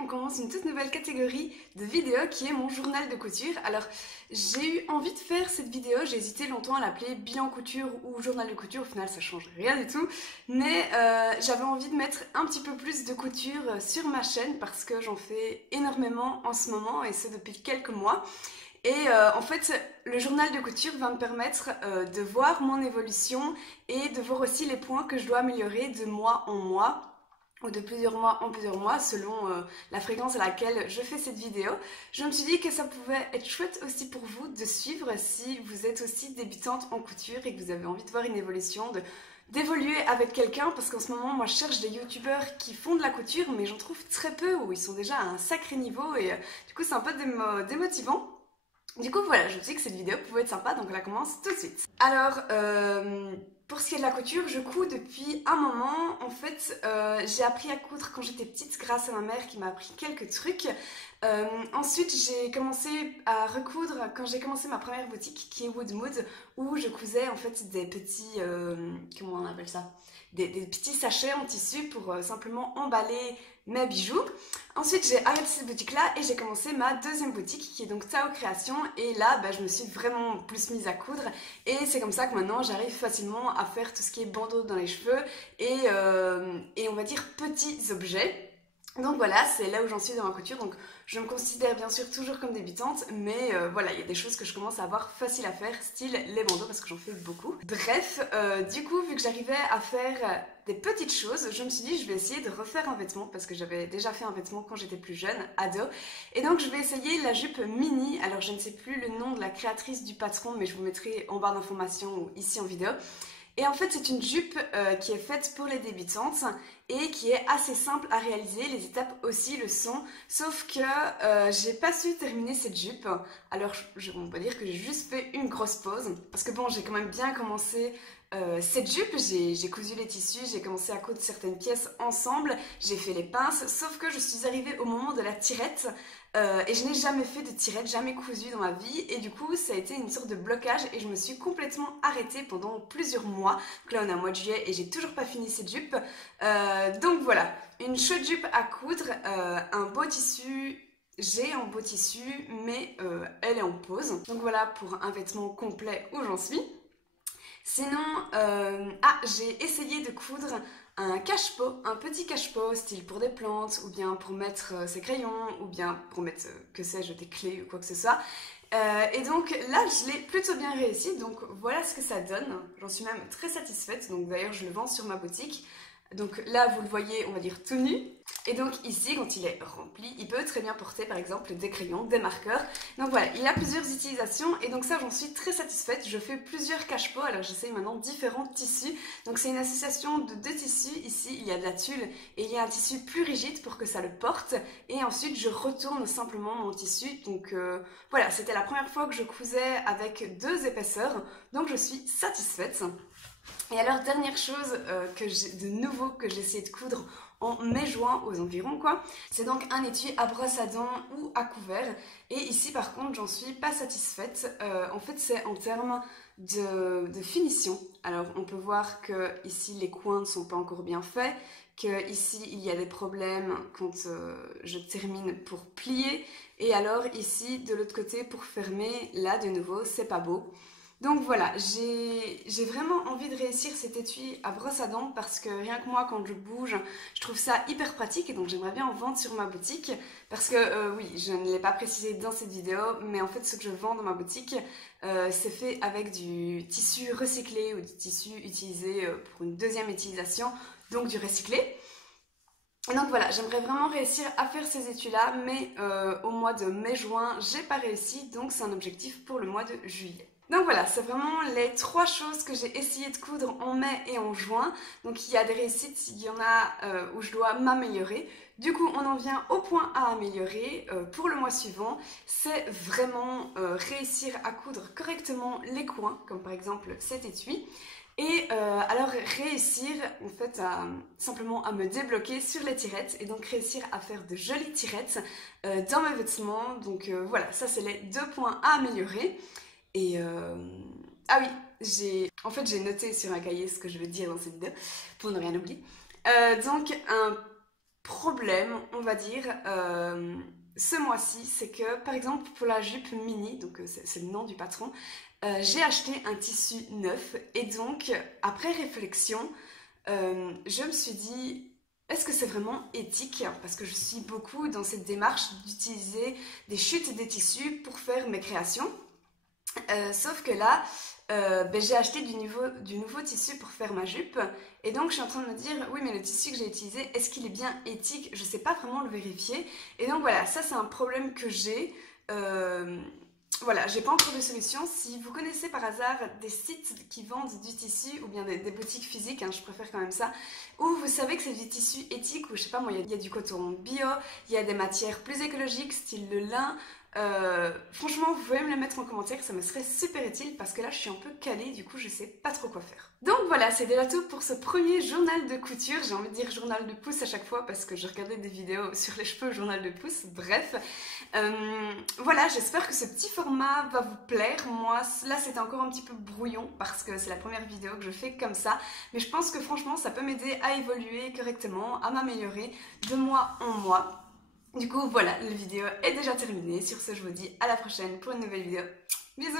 on commence une toute nouvelle catégorie de vidéos qui est mon journal de couture. Alors j'ai eu envie de faire cette vidéo, j'ai hésité longtemps à l'appeler bilan couture ou journal de couture, au final ça change rien du tout, mais j'avais envie de mettre un petit peu plus de couture sur ma chaîne parce que j'en fais énormément en ce moment et ce depuis quelques mois. Et en fait, le journal de couture va me permettre de voir mon évolution et de voir aussi les points que je dois améliorer de mois en mois ou de plusieurs mois en plusieurs mois selon la fréquence à laquelle je fais cette vidéo. Je me suis dit que ça pouvait être chouette aussi pour vous de suivre si vous êtes aussi débutante en couture et que vous avez envie de voir une évolution, d'évoluer avec quelqu'un, parce qu'en ce moment moi je cherche des youtubeurs qui font de la couture mais j'en trouve très peu ou ils sont déjà à un sacré niveau et du coup c'est un peu démotivant. Du coup voilà, je me suis dit que cette vidéo pouvait être sympa, donc on la commence tout de suite. Alors, pour ce qui est de la couture, je couds depuis un moment. En fait, j'ai appris à coudre quand j'étais petite grâce à ma mère qui m'a appris quelques trucs. Ensuite, j'ai commencé à recoudre quand j'ai commencé ma première boutique qui est Woodmood, où je cousais en fait des petits, comment on appelle ça, des petits sachets en tissu pour simplement emballer mes bijoux. Ensuite, j'ai arrêté cette boutique-là et j'ai commencé ma deuxième boutique qui est donc Tao Création. Et là, je me suis vraiment plus mise à coudre et c'est comme ça que maintenant j'arrive facilement à faire tout ce qui est bandeau dans les cheveux et on va dire petits objets. Donc voilà, c'est là où j'en suis dans ma couture, donc je me considère bien sûr toujours comme débutante, mais voilà, il y a des choses que je commence à avoir facile à faire, style les bandeaux, parce que j'en fais beaucoup. Bref, du coup, vu que j'arrivais à faire des petites choses, je me suis dit je vais essayer de refaire un vêtement, parce que j'avais déjà fait un vêtement quand j'étais plus jeune, ado, et donc je vais essayer la jupe mini. Alors je ne sais plus le nom de la créatrice du patron, mais je vous mettrai en barre d'informations ou ici en vidéo. Et en fait, c'est une jupe qui est faite pour les débutantes et qui est assez simple à réaliser. Les étapes aussi le sont, sauf que j'ai pas su terminer cette jupe. Alors, on peut dire que j'ai juste fait une grosse pause parce que bon, j'ai quand même bien commencé cette jupe. J'ai cousu les tissus, j'ai commencé à coudre certaines pièces ensemble, j'ai fait les pinces, sauf que je suis arrivée au moment de la tirette. Et je n'ai jamais fait de tirette, jamais cousu dans ma vie, et du coup ça a été une sorte de blocage et je me suis complètement arrêtée pendant plusieurs mois. Donc là on est au mois de juillet et j'ai toujours pas fini cette jupe. Donc voilà, une chaude jupe à coudre, un beau tissu. J'ai un beau tissu mais elle est en pause. Donc voilà pour un vêtement complet où j'en suis. Sinon, j'ai essayé de coudre un cache-pot, un petit cache-pot style pour des plantes, ou bien pour mettre ses crayons, ou bien pour mettre, que sais-je, des clés ou quoi que ce soit. Et donc là, je l'ai plutôt bien réussi, donc voilà ce que ça donne. J'en suis même très satisfaite, donc d'ailleurs je le vends sur ma boutique. Donc là, vous le voyez, on va dire tout nu. Et donc ici, quand il est rempli, il peut très bien porter par exemple des crayons, des marqueurs. Donc voilà, il a plusieurs utilisations et donc ça, j'en suis très satisfaite. Je fais plusieurs cache-pots, alors j'essaye maintenant différents tissus. Donc c'est une association de deux tissus. Ici, il y a de la tulle et il y a un tissu plus rigide pour que ça le porte. Et ensuite, je retourne simplement mon tissu. Donc voilà, c'était la première fois que je cousais avec deux épaisseurs. Donc je suis satisfaite. Et alors, dernière chose de nouveau que j'ai essayé de coudre en mai-juin aux environs quoi, c'est donc un étui à brosse à dents ou à couvert. Et ici par contre j'en suis pas satisfaite. En fait c'est en termes de finition. Alors on peut voir que ici les coins ne sont pas encore bien faits, que ici il y a des problèmes quand je termine pour plier, et alors ici de l'autre côté pour fermer, là de nouveau c'est pas beau. Donc voilà, j'ai vraiment envie de réussir cet étui à brosse à dents parce que rien que moi quand je bouge, je trouve ça hyper pratique et donc j'aimerais bien en vendre sur ma boutique parce que oui, je ne l'ai pas précisé dans cette vidéo, mais en fait ce que je vends dans ma boutique, c'est fait avec du tissu recyclé ou du tissu utilisé pour une deuxième utilisation, donc du recyclé. Et donc voilà, j'aimerais vraiment réussir à faire ces étuis-là, mais au mois de mai-juin, j'ai pas réussi, donc c'est un objectif pour le mois de juillet. Donc voilà, c'est vraiment les trois choses que j'ai essayé de coudre en mai et en juin. Donc il y a des réussites, il y en a où je dois m'améliorer. Du coup, on en vient au point à améliorer pour le mois suivant. C'est vraiment réussir à coudre correctement les coins, comme par exemple cet étui. Et alors réussir en fait simplement à me débloquer sur les tirettes et donc réussir à faire de jolies tirettes dans mes vêtements. Donc voilà, ça c'est les deux points à améliorer. Et ah oui, j'ai noté sur un cahier ce que je veux dire dans cette vidéo pour ne rien oublier. Donc un problème, on va dire, ce mois-ci, c'est que par exemple pour la jupe mini, donc c'est le nom du patron, j'ai acheté un tissu neuf et donc après réflexion, je me suis dit, est-ce que c'est vraiment éthique? Parce que je suis beaucoup dans cette démarche d'utiliser des chutes des tissus pour faire mes créations. Sauf que là, j'ai acheté du nouveau tissu pour faire ma jupe. Et donc, je suis en train de me dire, oui, mais le tissu que j'ai utilisé, est-ce qu'il est bien éthique? Je sais pas vraiment le vérifier. Et donc, voilà, ça, c'est un problème que j'ai. Euh, voilà, j'ai pas encore de solution. Si vous connaissez par hasard des sites qui vendent du tissu, ou bien des boutiques physiques, hein, je préfère quand même ça, où vous savez que c'est du tissu éthique, ou je sais pas moi, il y a du coton bio, il y a des matières plus écologiques, style le lin. Franchement, vous pouvez me le mettre en commentaire, ça me serait super utile parce que là je suis un peu calée, du coup je sais pas trop quoi faire. Donc voilà, c'est déjà tout pour ce premier journal de couture. J'ai envie de dire journal de pouce à chaque fois parce que je regardais des vidéos sur les cheveux, journal de pouce, bref. Voilà, j'espère que ce petit format va vous plaire. Moi, là c'était encore un petit peu brouillon parce que c'est la première vidéo que je fais comme ça. Mais je pense que franchement ça peut m'aider à évoluer correctement, à m'améliorer de mois en mois. Du coup, voilà, la vidéo est déjà terminée. Sur ce, je vous dis à la prochaine pour une nouvelle vidéo. Bisous!